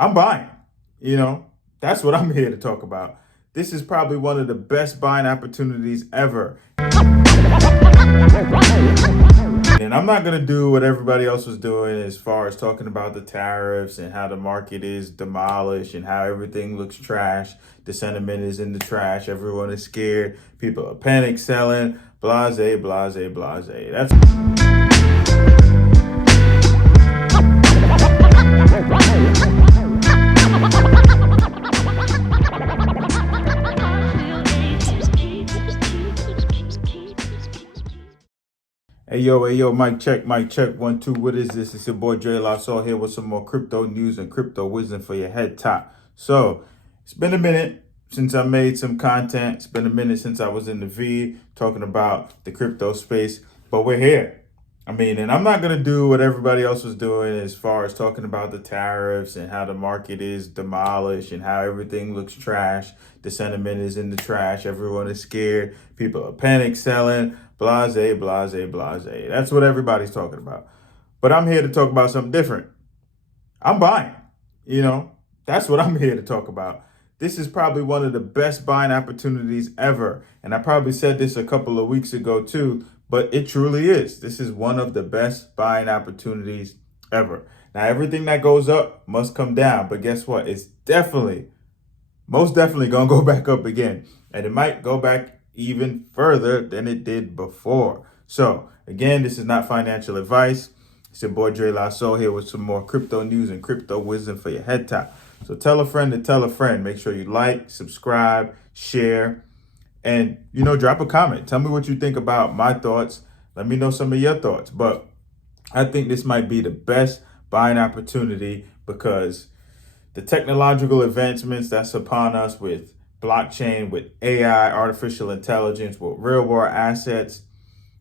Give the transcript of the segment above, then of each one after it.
I'm buying. You know, that's what I'm here to talk about. This is probably one of the best buying opportunities ever. And I'm not going to do what everybody else was doing as far as talking about the tariffs and how the market is demolished and how everything looks trash. The sentiment is in the trash. Everyone is scared. People are panic selling. Blase, blase, blase. That's. Hey yo, mic check, 1, 2. What is this? It's your boy Dre Lasso here with some more crypto news and crypto wisdom for your head top. So it's been a minute since I made some content. It's been a minute since I was in the V talking about the crypto space, but we're here. And I'm not going to do what everybody else was doing as far as talking about the tariffs and how the market is demolished and how everything looks trash. The sentiment is in the trash. Everyone is scared. People are panic selling. Blase, blase, blase. That's what everybody's talking about. But I'm here to talk about something different. I'm buying. That's what I'm here to talk about. This is probably one of the best buying opportunities ever. And I probably said this a couple of weeks ago too, but it truly is. This is one of the best buying opportunities ever. Now, everything that goes up must come down, but guess what? It's most definitely going to go back up again. And it might go back even further than it did before. So again, this is not financial advice. It's your boy Dre Lasso here with some more crypto news and crypto wisdom for your head top. So tell a friend to tell a friend. Make sure you like, subscribe, share, and, drop a comment. Tell me what you think about my thoughts. Let me know some of your thoughts. But I think this might be the best buying opportunity because the technological advancements that's upon us with blockchain, with AI, artificial intelligence, with real world assets,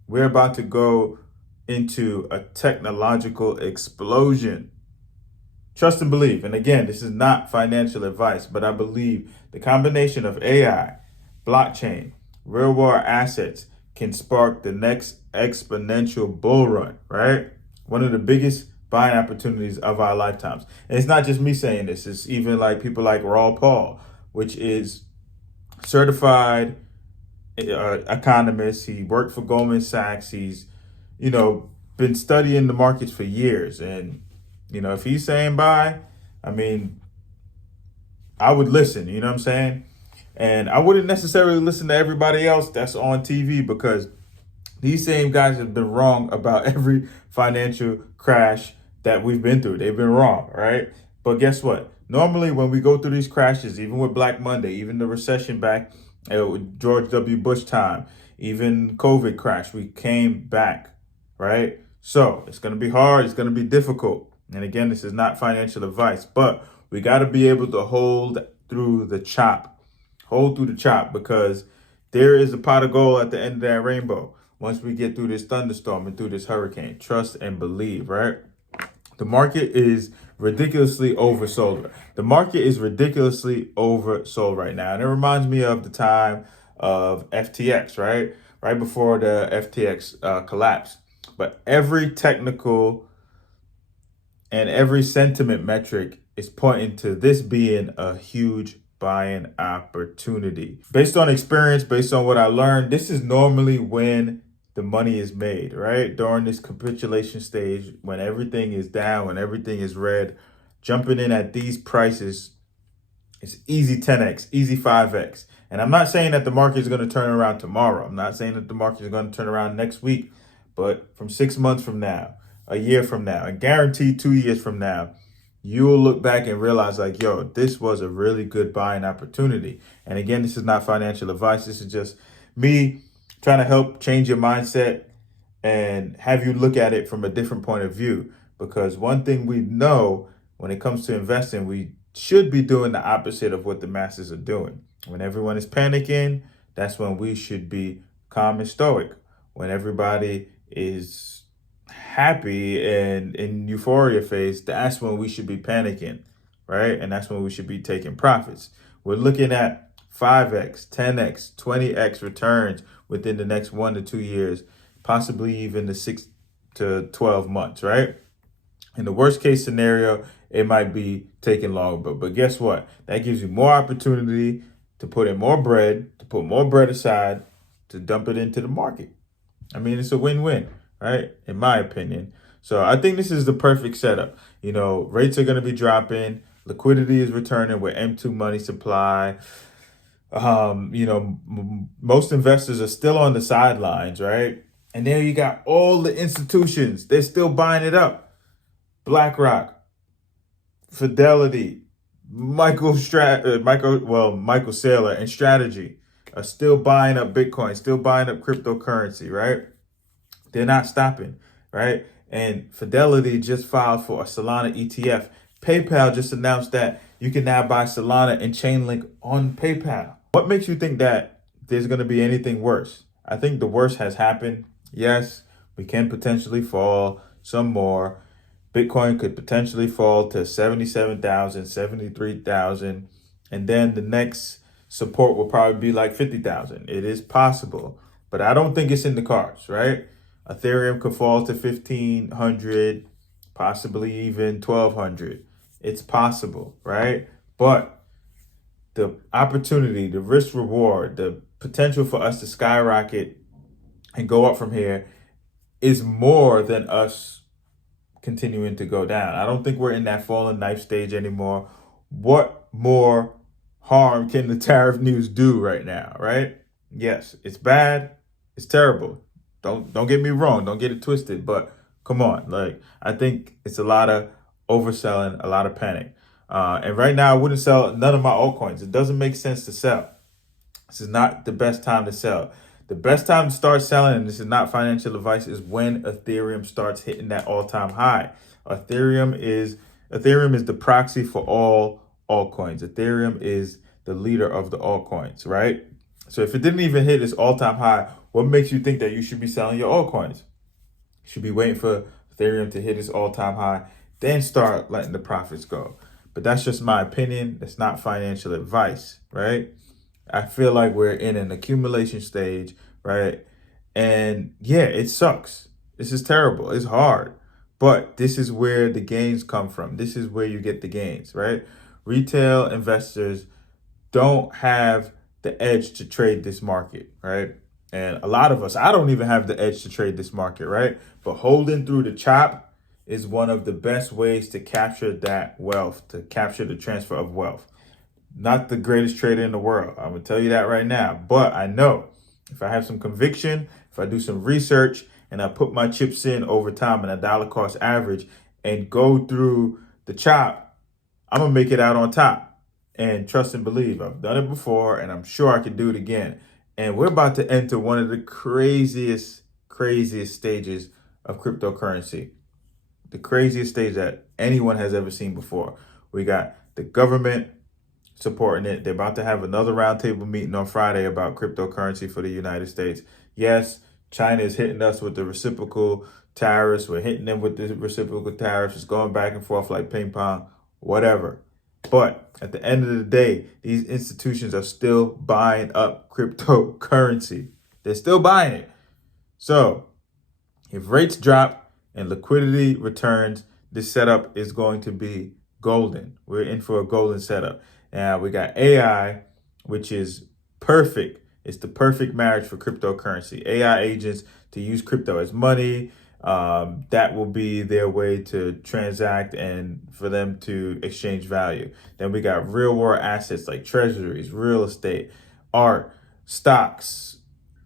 we're about to go into a technological explosion. Trust and believe. And again, this is not financial advice, but I believe the combination of AI, blockchain, real world assets can spark the next exponential bull run, right? One of the biggest buying opportunities of our lifetimes. And it's not just me saying this. It's even like people like Raoul Pal, which is certified economist. He worked for Goldman Sachs. He's, been studying the markets for years. And, if he's saying buy, I would listen, you know what I'm saying? And I wouldn't necessarily listen to everybody else that's on TV because these same guys have been wrong about every financial crash that we've been through. They've been wrong, right? But guess what? Normally when we go through these crashes, even with Black Monday, even the recession back with George W. Bush time, even COVID crash, we came back, right? So it's going to be hard. It's going to be difficult. And again, this is not financial advice, but we got to be able to hold through the chop because there is a pot of gold at the end of that rainbow. Once we get through this thunderstorm and through this hurricane, trust and believe, right? The market is ridiculously oversold. Right now. And it reminds me of the time of FTX, right? Right before the FTX collapse. But every technical and every sentiment metric is pointing to this being a huge buying opportunity. Based on experience, based on what I learned, this is normally when the money is made, right? During this capitulation stage, when everything is down, when everything is red, jumping in at these prices is easy 10x, easy 5x. And I'm not saying that the market is going to turn around tomorrow. I'm not saying that the market is going to turn around next week, but from 6 months from now, a year from now, and guaranteed 2 years from now, you will look back and realize like, yo, this was a really good buying opportunity. And again, this is not financial advice. This is just me trying to help change your mindset and have you look at it from a different point of view. Because one thing we know when it comes to investing, we should be doing the opposite of what the masses are doing. When everyone is panicking, that's when we should be calm and stoic. When everybody is happy and in euphoria phase, that's when we should be panicking, right? And that's when we should be taking profits. We're looking at 5x, 10x, 20x returns within the next 1 to 2 years, possibly even the 6 to 12 months, right? In the worst case scenario, it might be taking longer. But guess what? That gives you more opportunity to put in more bread, to put more bread aside, to dump it into the market. I mean, it's a win-win, right? In my opinion. So I think this is the perfect setup. Rates are going to be dropping. Liquidity is returning with M2 money supply. Most investors are still on the sidelines, right? And there you got all the institutions. They're still buying it up. BlackRock, Fidelity, Michael Saylor, and Strategy are still buying up Bitcoin, still buying up cryptocurrency, right? They're not stopping, right? And Fidelity just filed for a Solana ETF. PayPal just announced that you can now buy Solana and Chainlink on PayPal. What makes you think that there's going to be anything worse? I think the worst has happened. Yes, we can potentially fall some more. Bitcoin could potentially fall to 77,000, 73,000, and then the next support will probably be like 50,000. It is possible, but I don't think it's in the cards, right? Ethereum could fall to 1,500, possibly even 1,200. It's possible, right? But the opportunity, the risk reward, the potential for us to skyrocket and go up from here is more than us continuing to go down. I don't think we're in that fallen knife stage anymore. What more harm can the tariff news do right now, right? Yes, it's bad. It's terrible. Don't get me wrong. Don't get it twisted. But come on, I think it's a lot of overselling, a lot of panic. And right now, I wouldn't sell none of my altcoins. It doesn't make sense to sell. This is not the best time to sell. The best time to start selling, and this is not financial advice, is when Ethereum starts hitting that all-time high. Ethereum is the proxy for all altcoins. Ethereum is the leader of the altcoins, right? So if it didn't even hit its all-time high, what makes you think that you should be selling your altcoins? You should be waiting for Ethereum to hit its all-time high, then start letting the profits go. But that's just my opinion. That's not financial advice, right? I feel like we're in an accumulation stage, right? And yeah, it sucks. This is terrible. It's hard. But this is where the gains come from. This is where you get the gains, right? Retail investors don't have the edge to trade this market, right? And a lot of us, I don't even have the edge to trade this market, right? But holding through the chop is one of the best ways to capture that wealth, to capture the transfer of wealth. Not the greatest trader in the world. I'm going to tell you that right now. But I know if I have some conviction, if I do some research, and I put my chips in over time in a dollar cost average and go through the chop, I'm going to make it out on top. And trust and believe, I've done it before, and I'm sure I can do it again. And we're about to enter one of the craziest stages of cryptocurrency. The craziest stage that anyone has ever seen before. We got the government supporting it. They're about to have another roundtable meeting on Friday about cryptocurrency for the United States. Yes, China is hitting us with the reciprocal tariffs. We're hitting them with the reciprocal tariffs. It's going back and forth like ping pong, whatever. But at the end of the day, these institutions are still buying up cryptocurrency. They're still buying it. So if rates drop and liquidity returns, this setup is going to be golden. We're in for a golden setup. Now we got AI, which is perfect. It's the perfect marriage for cryptocurrency. AI agents to use crypto as money. That will be their way to transact and for them to exchange value. Then we got real world assets like treasuries, real estate, art, stocks,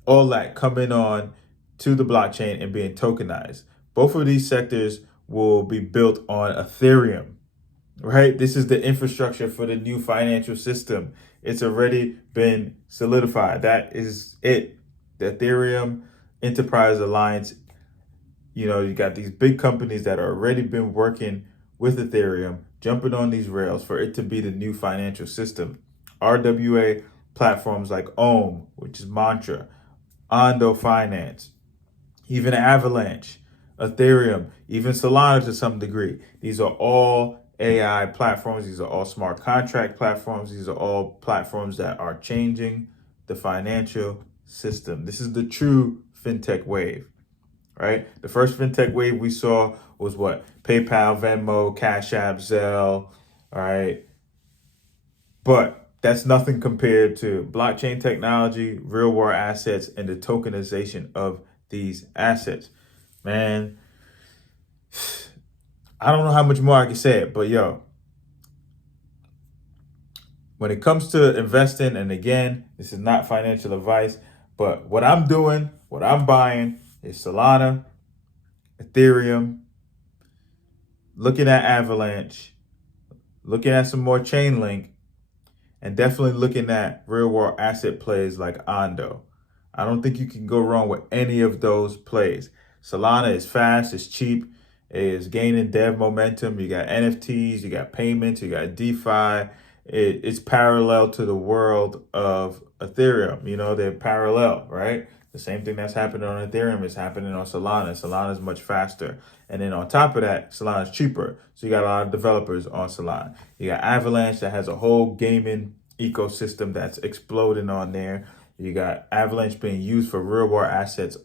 all that coming on to the blockchain and being tokenized. Both of these sectors will be built on Ethereum. Right? This is the infrastructure for the new financial system. It's already been solidified. That is it. The Ethereum Enterprise Alliance, you got these big companies that are already been working with Ethereum, jumping on these rails for it to be the new financial system. RWA platforms like Ohm, which is Mantra, Ondo Finance, even Avalanche, Ethereum, even Solana to some degree. These are all AI platforms. These are all smart contract platforms. These are all platforms that are changing the financial system. This is the true fintech wave. right? The first fintech wave we saw was what? PayPal, Venmo, Cash App, Zelle, all right? But that's nothing compared to blockchain technology, real world assets, and the tokenization of these assets. Man, I don't know how much more I can say it, but yo, when it comes to investing, and again, this is not financial advice, but what I'm doing, what I'm buying is Solana, Ethereum, looking at Avalanche, looking at some more Chainlink, and definitely looking at real world asset plays like Ondo. I don't think you can go wrong with any of those plays. Solana is fast, it's cheap, it's gaining dev momentum. You got NFTs, you got payments, you got DeFi. It's parallel to the world of Ethereum. You know, they're parallel, right? The same thing that's happening on Ethereum is happening on Solana. Solana is much faster. And then on top of that, Solana is cheaper. So you got a lot of developers on Solana. You got Avalanche that has a whole gaming ecosystem that's exploding on there. You got Avalanche being used for real world assets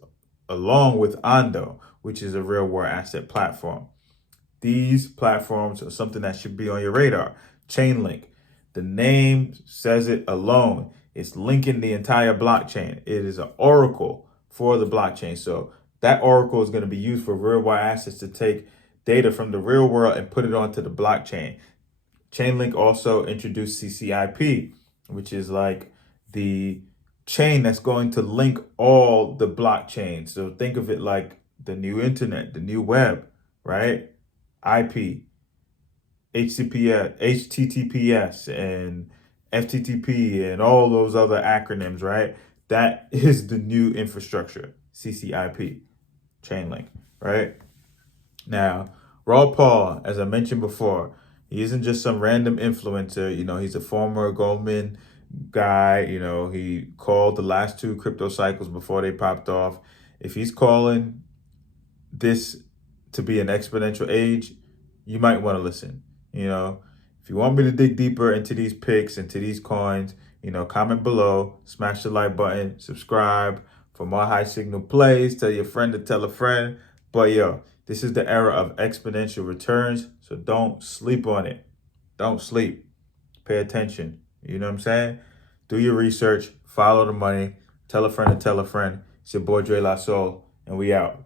along with Ondo, which is a real world asset platform. These platforms are something that should be on your radar. Chainlink, the name says it alone. It's linking the entire blockchain. It is an oracle for the blockchain. So that oracle is going to be used for real world assets to take data from the real world and put it onto the blockchain. Chainlink also introduced CCIP, which is like the chain that's going to link all the blockchains. So think of it like the new internet, the new web, right? IP, HTTPS, and FTTP, and all those other acronyms, right? That is the new infrastructure, CCIP, Chainlink, right? Now, Raoul Pal, as I mentioned before, he isn't just some random influencer. You know, he's a former Goldman guy. You know, he called the last two crypto cycles before they popped off. If he's calling this to be an exponential age, you might want to listen. You know, if you want me to dig deeper into these picks, into these coins, you know, comment below, smash the like button, subscribe for more high signal plays. Tell your friend to tell a friend. But yo, this is the era of exponential returns, so don't sleep on it. Don't sleep. Pay attention. You know what I'm saying? Do your research, follow the money, tell a friend to tell a friend. It's your boy Dre La Soul, and we out.